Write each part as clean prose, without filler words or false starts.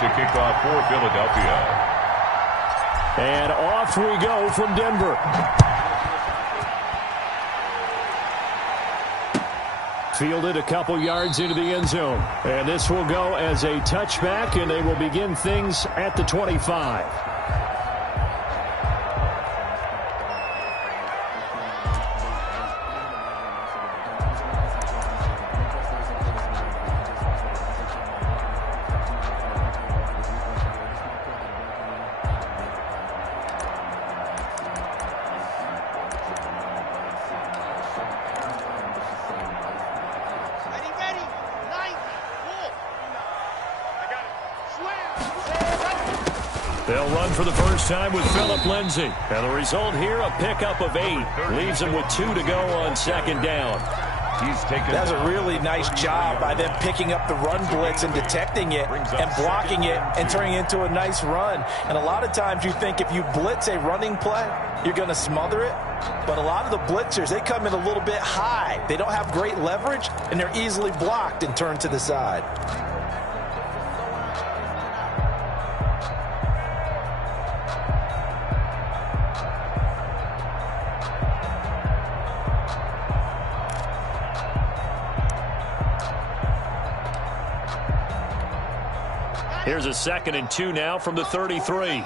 to kick off for Philadelphia. And off we go from Denver. Fielded a couple yards into the end zone. And this will go as a touchback, and they will begin things at the 25. They'll run for the first time with Phillip Lindsay. And the result here, a pickup of 8. Leaves him with 2 to go on second down. That's a really nice job by them picking up the run blitz and detecting it and blocking it and turning it into a nice run. And a lot of times you think if you blitz a running play, you're going to smother it. But a lot of the blitzers, they come in a little bit high. They don't have great leverage, and they're easily blocked and turned to the side. Here's a 2nd and 2 now from the 33.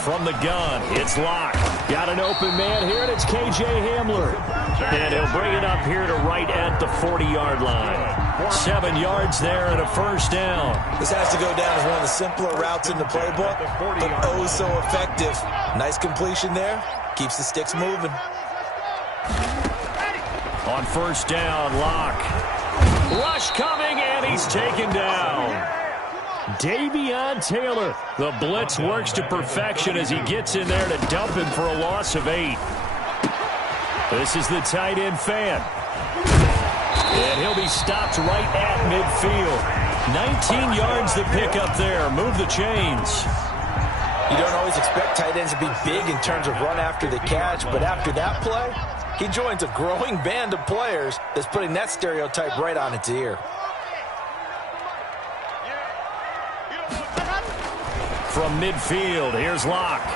From the gun, it's Locke. Got an open man here, and it's K.J. Hamler. And he'll bring it up here to right at the 40-yard line. 7 yards there and a first down. This has to go down as one of the simpler routes in the playbook, but oh so effective. Nice completion there. Keeps the sticks moving. On first down, Locke. Rush coming, and he's taken down. Davion Taylor. The blitz works to perfection as he gets in there to dump him for a loss of 8. This is the tight end fan. And he'll be stopped right at midfield. 19 yards the pickup there. Move the chains. You don't always expect tight ends to be big in terms of run after the catch, but after that play, he joins a growing band of players that's putting that stereotype right on its ear. From midfield, here's Locke.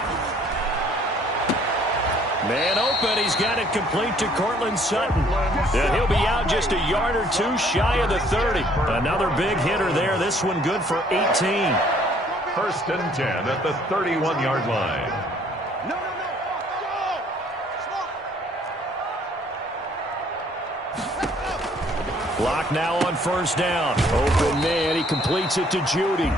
Man open, he's got it complete to Cortland Sutton. And he'll be out just a yard or 2 shy of the 30. Another big hitter there, this one good for 18. 1st and 10 at the 31-yard line. Locke now on first down. Open man, he completes it to Judy.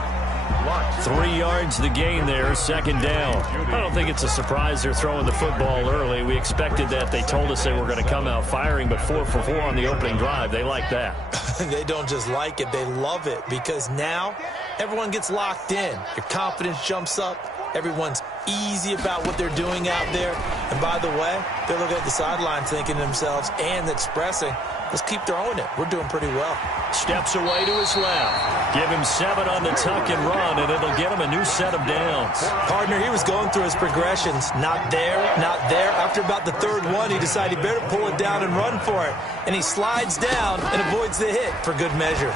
3 yards the gain there, 2nd down. I don't think it's a surprise they're throwing the football early. We expected that. They told us they were going to come out firing, but 4 for 4 on the opening drive. They like that. They don't just like it, they love it, because now everyone gets locked in. Your confidence jumps up. Everyone's easy about what they're doing out there. And by the way, they're looking at the sideline thinking to themselves and expressing, let's keep throwing it. We're doing pretty well. Steps away to his left. Give him 7 on the tuck and run, and it'll get him a new set of downs. Partner, he was going through his progressions. Not there, not there. After about the 3rd one, he decided he better pull it down and run for it. And he slides down and avoids the hit for good measure.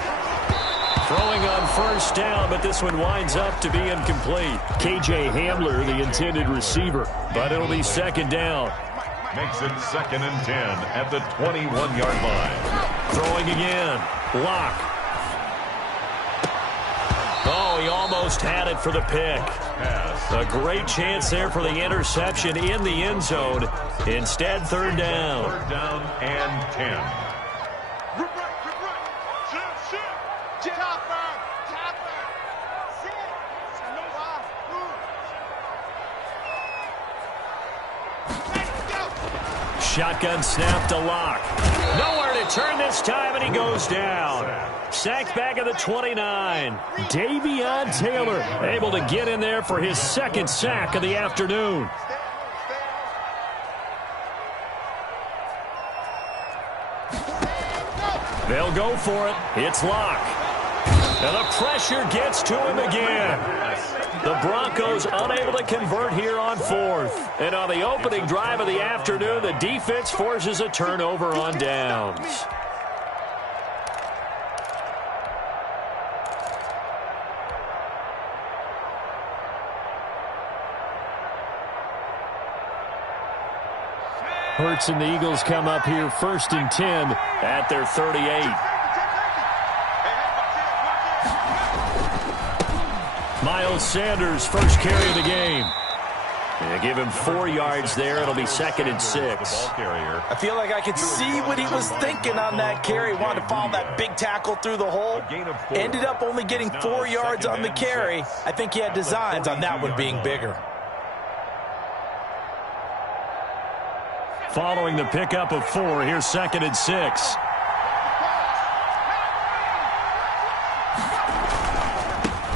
Throwing on first down, but this one winds up to be incomplete. K.J. Hamler, the intended receiver, but it'll be 2nd down. Makes it 2nd and 10 at the 21-yard line. Throwing again. Locke. Oh, he almost had it for the pick. A great chance there for the interception in the end zone. Instead, 3rd down. 3rd down and 10. Shotgun snap to Locke. Nowhere to turn this time, and he goes down. Sacked back at the 29. Davion Taylor able to get in there for his 2nd sack of the afternoon. They'll go for it. It's Locke. And the pressure gets to him again. The Broncos unable to convert here on fourth. And on the opening drive of the afternoon, the defense forces a turnover on downs. Hurts and the Eagles come up here 1st and 10 at their 38. Miles Sanders, first carry of the game. They give him 4 yards there. It'll be 2nd and 6. I feel like I could see what he was thinking on that carry. Wanted to follow that big tackle through the hole. Ended up only getting 4 yards on the carry. I think he had designs on that one being bigger. Following the pickup of 4, here's 2nd and 6.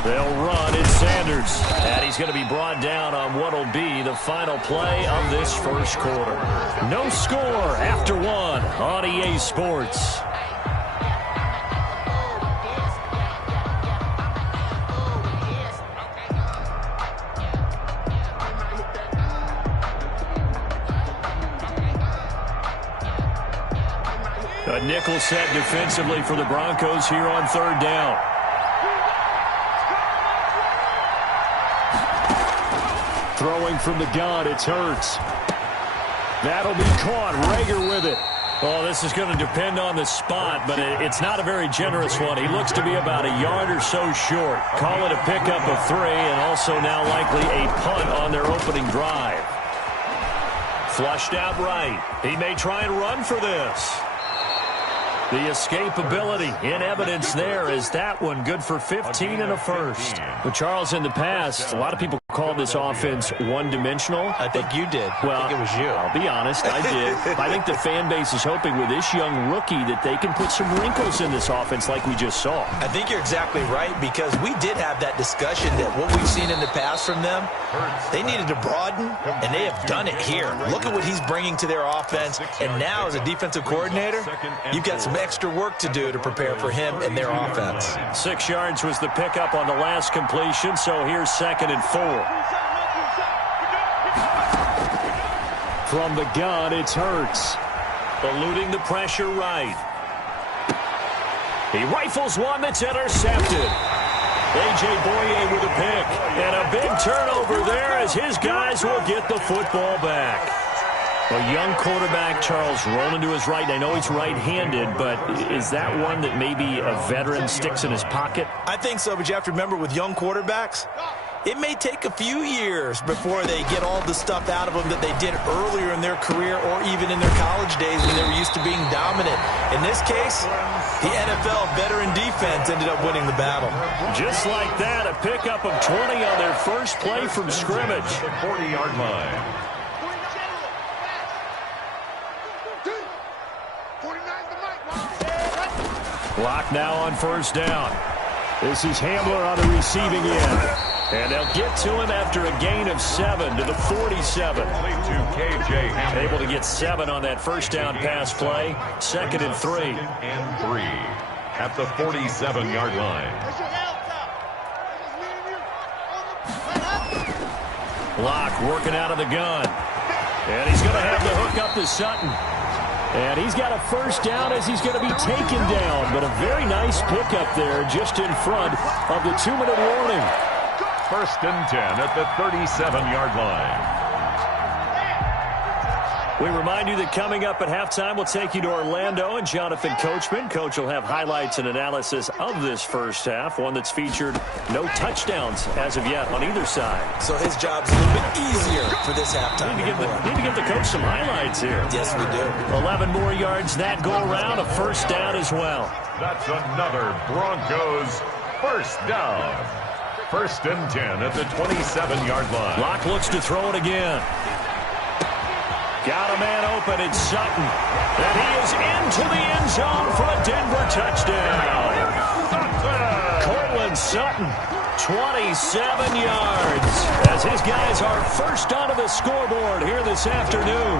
They'll run. It's Sanders. And he's going to be brought down on what will be the final play of this first quarter. No score after 1 on EA Sports. A nickel set defensively for the Broncos here on 3rd down. Throwing from the gun, it's Hurts. That'll be caught. Rager with it. Oh, this is going to depend on the spot, but it's not a very generous one. He looks to be about a yard or so short. Call it a pickup of 3, and also now likely a punt on their opening drive. Flushed out right. He may try and run for this. The escapability in evidence there is that one good for 15 and a first. But Charles, in the past, a lot of people called this offense one-dimensional. I think you did. Well, I think it was you. I'll be honest, I did. I think the fan base is hoping with this young rookie that they can put some wrinkles in this offense like we just saw. I think you're exactly right, because we did have that discussion that what we've seen in the past from them, they needed to broaden, and they have done it here. Look at what he's bringing to their offense, and now as a defensive coordinator, you've got some extra work to do to prepare for him and their offense. 6 yards was the pickup on the last completion, so here's 2nd and 4. From the gun, it's Hurts. Eluding the pressure right. He rifles one that's intercepted. A.J. Boye with a pick. And a big turnover there as his guys will get the football back. A young quarterback, Charles, rolling to his right. I know he's right-handed, but is that one that maybe a veteran sticks in his pocket? I think so, but you have to remember with young quarterbacks, it may take a few years before they get all the stuff out of them that they did earlier in their career or even in their college days when they were used to being dominant. In this case, the NFL veteran defense ended up winning the battle. Just like that, a pickup of 20 on their first play from scrimmage. 40-yard line. Clock now on 1st down. This is Hamler on the receiving end. And they'll get to him after a gain of 7 to the 47. Able to get 7 on that 1st down pass play. 2nd and 3. And 3 at the 47-yard line. Locke working out of the gun. And he's going to have to hook up to Sutton. And he's got a 1st down as he's going to be taken down. But a very nice pickup there just in front of the 2-minute warning. 1st and 10 at the 37-yard line. We remind you that coming up at halftime, we'll take you to Orlando and Jonathan Coachman. Coach will have highlights and analysis of this first half, one that's featured no touchdowns as of yet on either side. So his job's a little bit easier for this halftime. Need to give the coach some highlights here. Yes, we do. 11 more yards that go around, a 1st down as well. That's another Broncos 1st down. 1st and 10 at the 27-yard line. Locke looks to throw it again. Got a man open, it's Sutton. And he is into the end zone for a Denver touchdown. Cortland Sutton, 27 yards. As his guys are first onto the scoreboard here this afternoon.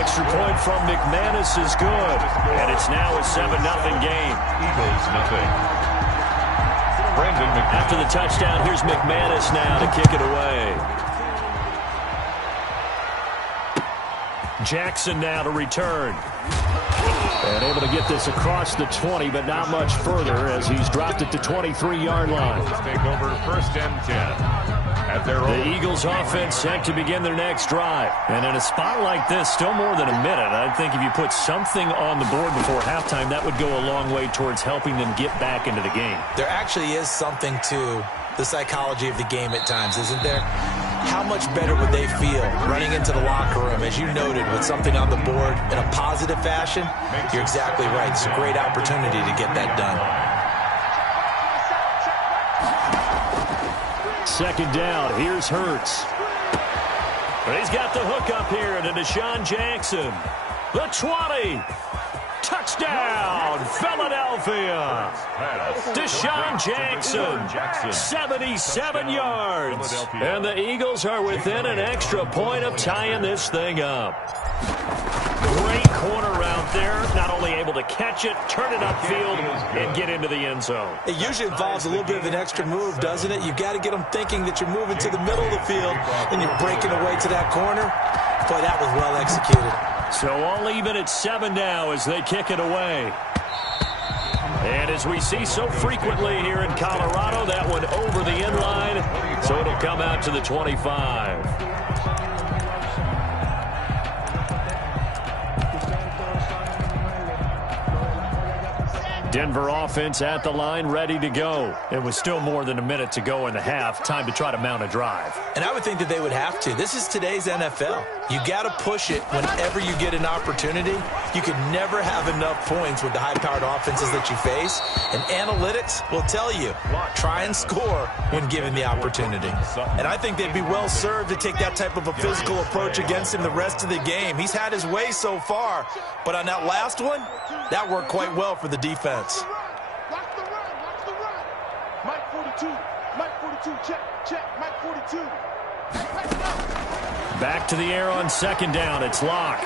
Extra point from McManus is good. And it's now a 7-0 game. Eagles nothing. After the touchdown, here's McManus now to kick it away. Jackson now to return. And able to get this across the 20, but not much further as he's dropped it to 23-yard line. Take over 1st and 10. The Eagles offense set to begin their next drive. And in a spot like this, still more than a minute, I think if you put something on the board before halftime, that would go a long way towards helping them get back into the game. There actually is something to the psychology of the game at times, isn't there? How much better would they feel running into the locker room, as you noted, with something on the board in a positive fashion? You're exactly right. It's a great opportunity to get that done. 2nd down. Here's Hurts. He's got the hook up here to Deshaun Jackson. The 20. Touchdown, Philadelphia. Deshaun Jackson, 77 yards. And the Eagles are within an extra point of tying this thing up. Great corner out there, not only able to catch it, turn it upfield, and get into the end zone. It usually involves a little bit of an extra move, doesn't it? You've got to get them thinking that you're moving to the middle of the field and you're breaking away to that corner. Boy, that was well executed. So all even at 7 now as they kick it away. And as we see so frequently here in Colorado, that one over the end line, so it'll come out to the 25. Denver offense at the line, ready to go. It was still more than a minute to go in the half. Time to try to mount a drive. And I would think that they would have to. This is today's NFL. You got to push it whenever you get an opportunity. You can never have enough points with the high-powered offenses that you face. And analytics will tell you, try and score when given the opportunity. And I think they'd be well served to take that type of a physical approach against him the rest of the game. He's had his way so far, but on that last one, that worked quite well for the defense. Watch the run. Mike 42, check, Mike 42. Back to the air on 2nd down. It's Locke.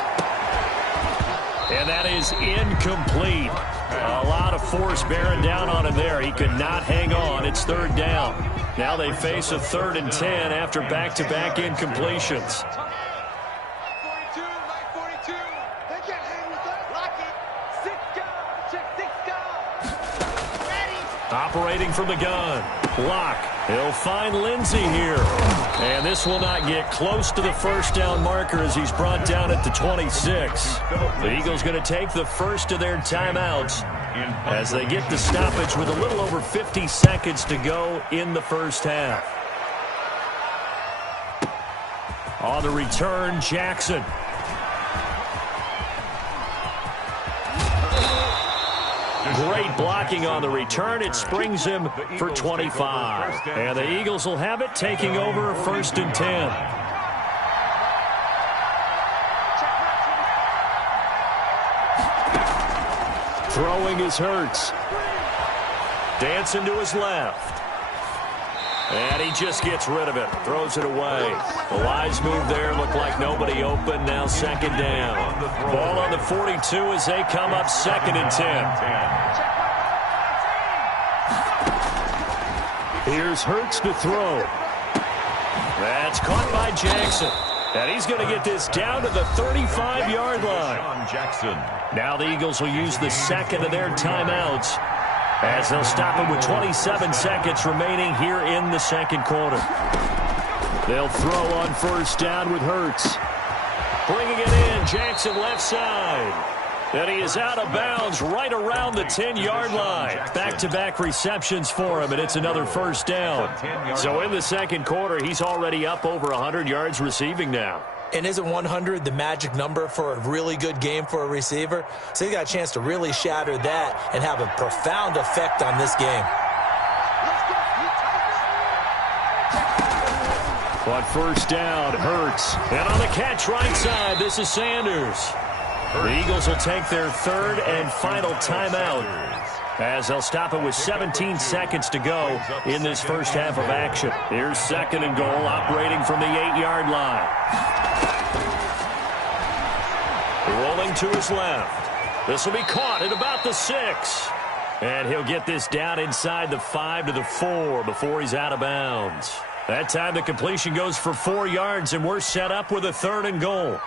And that is incomplete. A lot of force bearing down on him there. He could not hang on. It's 3rd down. Now they face a 3rd and 10 after back-to-back incompletions. Operating from the gun. Locke. He'll find Lindsey here. And this will not get close to the 1st down marker as he's brought down at the 26. The Eagles going to take the first of their timeouts as they get the stoppage with a little over 50 seconds to go in the first half. On the return, Jackson. Great blocking on the return. It springs him for 25. And the Eagles will have it, taking over 1st and 10. Throwing is Hurts. Dancing to his left. And he just gets rid of it. Throws it away. The wise move there. Looked like nobody open. Now 2nd down. Ball on the 42 as they come up 2nd and 10. Here's Hurts to throw. That's caught by Jackson. And he's going to get this down to the 35-yard line. Now the Eagles will use the 2nd of their timeouts as they'll stop him with 27 seconds remaining here in the 2nd quarter. They'll throw on 1st down with Hurts. Bringing it in, Jackson left side. And he is out of bounds right around the 10-yard line. Back-to-back receptions for him, and it's another 1st down. So in the 2nd quarter, he's already up over 100 yards receiving now. And isn't 100 the magic number for a really good game for a receiver? So he got a chance to really shatter that and have a profound effect on this game. On 1st down, Hurts. And on the catch right side, this is Sanders. The Eagles will take their 3rd and final timeout as they'll stop it with 17 seconds to go in this first half of action. Here's 2nd and goal, operating from the 8-yard line. Rolling to his left. This will be caught at about the 6. And he'll get this down inside the 5 to the 4 before he's out of bounds. That time the completion goes for 4 yards, and we're set up with a 3rd and goal.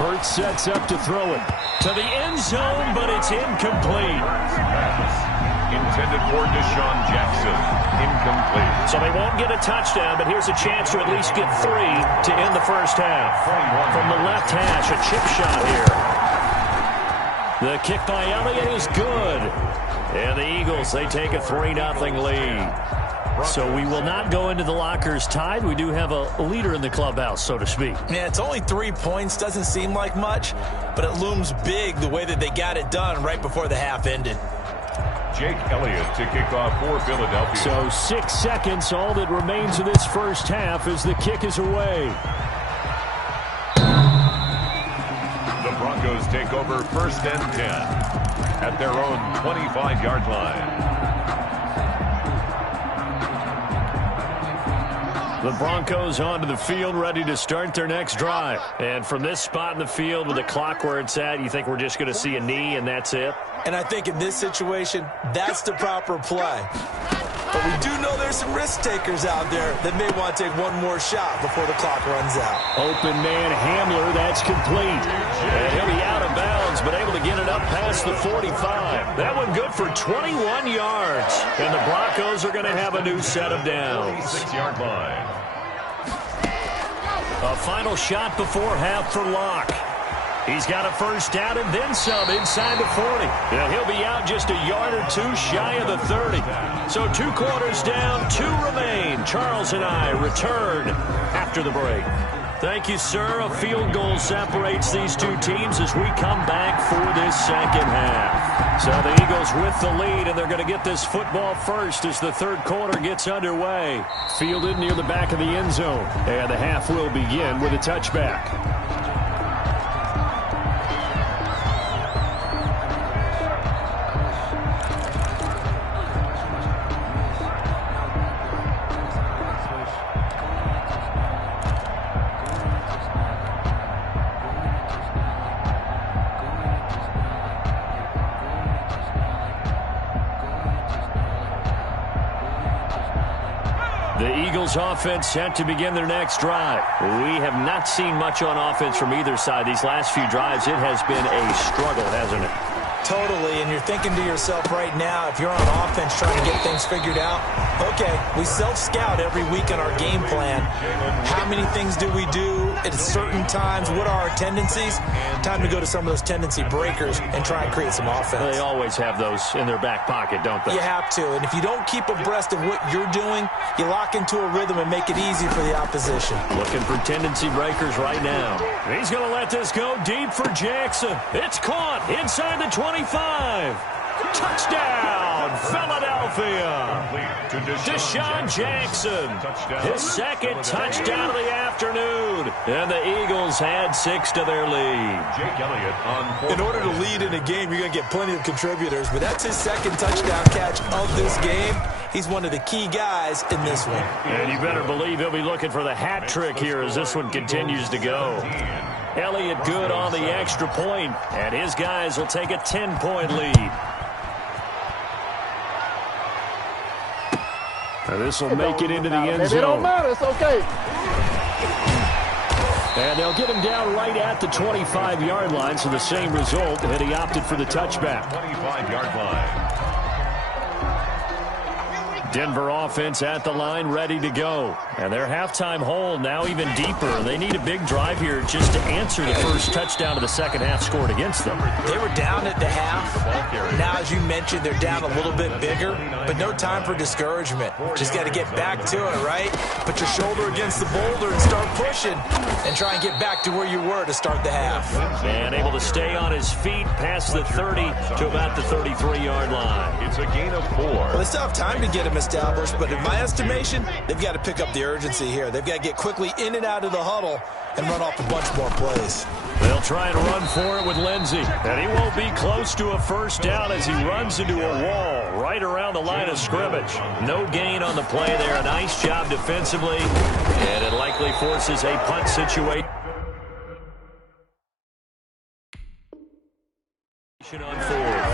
Hurts sets up to throw it to the end zone, but it's incomplete. Intended for Deshaun Jackson. Incomplete. So they won't get a touchdown, but here's a chance to at least get 3 to end the first half. From the left hash, a chip shot here. The kick by Elliott is good. And the Eagles, they take a 3-0 lead. So we will not go into the lockers tied. We do have a leader in the clubhouse, so to speak. Yeah, it's only 3 points. Doesn't seem like much, but it looms big the way that they got it done right before the half ended. Jake Elliott to kick off for Philadelphia. So 6 seconds, all that remains of this first half as the kick is away. The Broncos take over 1st and 10 at their own 25-yard line. The Broncos onto the field, ready to start their next drive. And from this spot in the field with the clock where it's at, you think we're just going to see a knee and that's it? And I think in this situation, that's the proper play. But we do know there's some risk takers out there that may want to take one more shot before the clock runs out. Open man Hamler, that's complete. And he'll be out of bounds, but able to get it up past the 45. That one good for 21 yards. And the Broncos are going to have a new set of downs. 6-yard line. A final shot before half for Locke. He's got a first down and then some inside the 40. And he'll be out just a yard or 2 shy of the 30. So 2 quarters down, 2 remain. Charles and I return after the break. Thank you, sir. A field goal separates these 2 teams as we come back for this second half. So the Eagles with the lead, and they're going to get this football first as the 3rd quarter gets underway. Fielded near the back of the end zone. And the half will begin with a touchback. Offense set to begin their next drive. We have not seen much on offense from either side. These last few drives, it has been a struggle, hasn't it? Totally, and you're thinking to yourself right now, if you're on offense trying to get things figured out, okay, we self-scout every week on our game plan. How many things do we do at certain times? What are our tendencies? Time to go to some of those tendency breakers and try and create some offense. They always have those in their back pocket, don't they? You have to, and if you don't keep abreast of what you're doing, you lock into a rhythm and make it easy for the opposition. Looking for tendency breakers right now. He's going to let this go deep for Jackson. It's caught inside the 25. Touchdown, Philadelphia. Deshaun Jackson. His 2nd touchdown of the afternoon. And the Eagles add 6 to their lead. Jake Elliott on. In order to lead in a game, you're going to get plenty of contributors, but that's his 2nd touchdown catch of this game. He's one of the key guys in this one. And you better believe he'll be looking for the hat trick here as this one continues to go. Elliott good on the extra point, and his guys will take a 10-point lead. Now this will make it into the end zone. It don't matter. It's okay. And they'll get him down right at the 25-yard line, so the same result, and he opted for the touchback. 25-yard line. Denver offense at the line, ready to go. And their halftime hole now even deeper. They need a big drive here just to answer the first touchdown of the second half scored against them. They were down at the half. Now, as you mentioned, they're down a little bit bigger, but no time for discouragement. Just got to get back to it, right? Put your shoulder against the boulder and start pushing and try and get back to where you were to start the half. And able to stay on his feet past the 30 to about the 33-yard line. It's a gain of 4. Well, they still have time to get him established, but in my estimation, they've got to pick up the urgency here. They've got to get quickly in and out of the huddle and run off a bunch more plays. They'll try and run for it with Lindsey. And he won't be close to a first down as he runs into a wall right around the line of scrimmage. No gain on the play there. A nice job defensively. And it likely forces a punt situation. On fourth.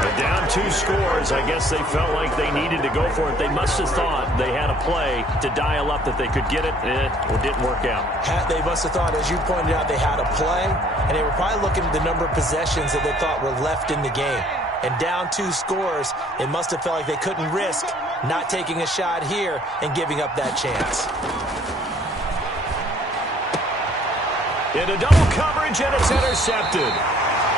But down 2 scores, I guess they felt like they needed to go for it. They must have thought they had a play to dial up that they could get it. It didn't work out. They must have thought, as you pointed out, they had a play, and they were probably looking at the number of possessions that they thought were left in the game. And down 2 scores, they must have felt like they couldn't risk not taking a shot here and giving up that chance. Into double coverage, and it's intercepted.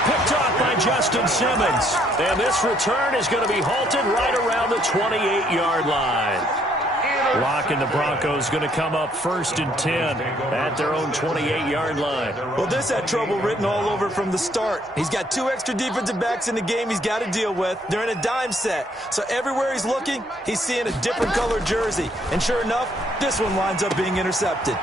Picked off by Justin Simmons. And this return is going to be halted right around the 28-yard line. Locke and the Broncos going to come up 1st and 10 at their own 28-yard line. Well, this had trouble written all over from the start. He's got 2 extra defensive backs in the game he's got to deal with. They're in a dime set. So everywhere he's looking, he's seeing a different colored jersey. And sure enough, this one winds up being intercepted.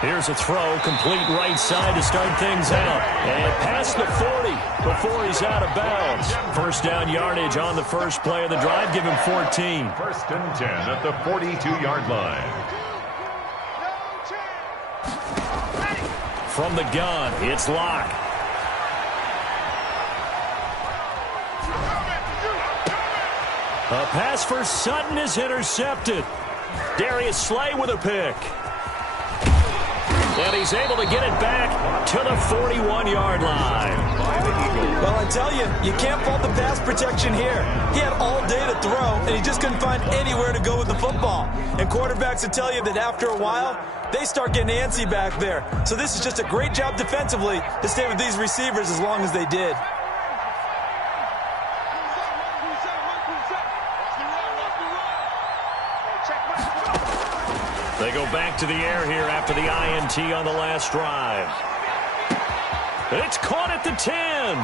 Here's a throw, complete right side to start things out. And past the 40 before he's out of bounds. 1st down yardage on the first play of the drive. Give him 14. 1st and 10 at the 42-yard line. From the gun, it's Locke. A pass for Sutton is intercepted. Darius Slay with a pick. And he's able to get it back to the 41-yard line. Well, I tell you, you can't fault the pass protection here. He had all day to throw, and he just couldn't find anywhere to go with the football. And quarterbacks will tell you that after a while, they start getting antsy back there. So this is just a great job defensively to stay with these receivers as long as they did. They go back to the air here after the INT on the last drive. It's caught at the 10.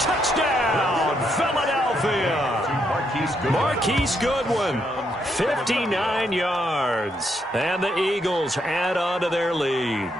Touchdown, Philadelphia. Marquise Goodwin, 59 yards. And the Eagles add on to their lead.